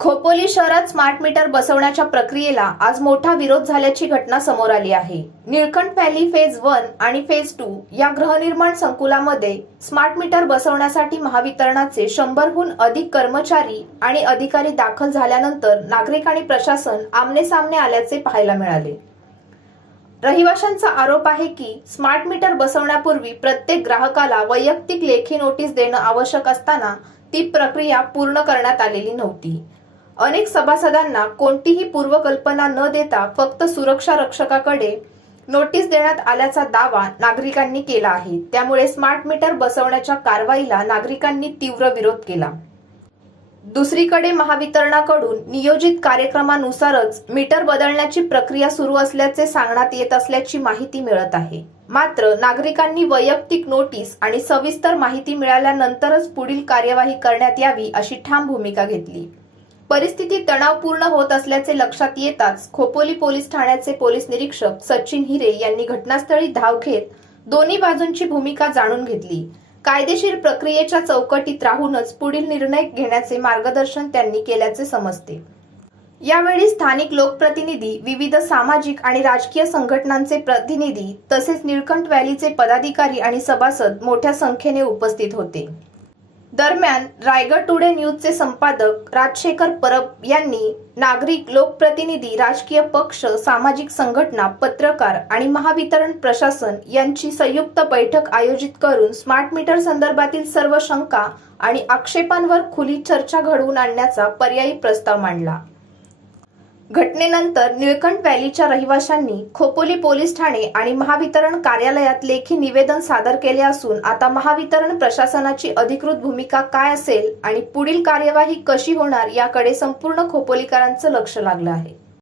खोपोली शहरात smart meter बसवण्याच्या प्रक्रियेला आज मोठा विरोध झाल्याची घटना समोर आली आहे। निळकंठ व्हॅली फेज 1 आणि फेज 2 या गृहनिर्माण संकुलामध्ये स्मार्ट मीटर बसवण्यासाठी महावितरणाचे 100हून अधिक कर्मचारी आणि अधिकारी दाखल झाल्यानंतर नागरिक आणि प्रशासन आमने-सामने आल्याचे पाहायला मिळाले। रहिवाशांचा आरोप आहे की स्मार्ट मीटर बसवण्यापूर्वी प्रत्येक ग्राहकाला वैयक्तिक लेखी नोटीस देणं आवश्यक असताना ती प्रक्रिया पूर्ण करण्यात आलेली नव्हती। अनेक सभासदांना कोणतीही पूर्वकल्पना न देता फक्त सुरक्षा रक्षकाकडे नोटीस देण्यात आल्याचा दावा नागरिकांनी केला आहे। त्यामुळे स्मार्ट मीटर बसवण्याच्या कारवाईला नागरिकांनी तीव्र विरोध केला। दुसरीकडे महावितरणाकडून नियोजित कार्यक्रमानुसारच मीटर बदलण्याची प्रक्रिया सुरू असल्याचे सांगण्यात येत असल्याची माहिती मिळत आहे। मात्र नागरिकांनी वैयक्तिक नोटीस आणि सविस्तर माहिती मिळाल्यानंतरच पुढील कार्यवाही करण्यात यावी अशी ठाम भूमिका घेतली। परिस्थिती तणावपूर्ण होत असल्याचे लक्षात येताच खोपोली पोलीस ठाण्याचे पोलीस निरीक्षक सचिन हिरे यांनी घटनास्थळी धाव घेत दोन्ही बाजूंची भूमिका जाणून घेतली। कायदेशीर प्रक्रियेच्या चौकटीत राहूनच पुढील निर्णय घेण्याचे मार्गदर्शन त्यांनी केल्याचे समजते। यावेळी स्थानिक लोकप्रतिनिधी, विविध सामाजिक आणि राजकीय संघटनांचे प्रतिनिधी तसेच निळकंठ व्हॅलीचे पदाधिकारी आणि सभासद मोठ्या संख्येने उपस्थित होते। दरम्यान रायगड टुडे न्यूजचे संपादक राजशेखर परब यांनी नागरिक, लोकप्रतिनिधी, राजकीय पक्ष, सामाजिक संघटना, पत्रकार आणि महावितरण प्रशासन यांची संयुक्त बैठक आयोजित करून स्मार्ट मीटर संदर्भातील सर्व शंका आणि आक्षेपांवर खुली चर्चा घडवून आणण्याचा पर्यायी प्रस्ताव मांडला। घटनेनंतर निळकंठ व्हॅलीच्या रहिवाशांनी खोपोली पोलीस ठाणे आणि महावितरण कार्यालयात लेखी निवेदन सादर केले असून आता महावितरण प्रशासनाची अधिकृत भूमिका काय असेल आणि पुढील कार्यवाही कशी होणार याकडे संपूर्ण खोपोलीकरांचं लक्ष लागलं आहे।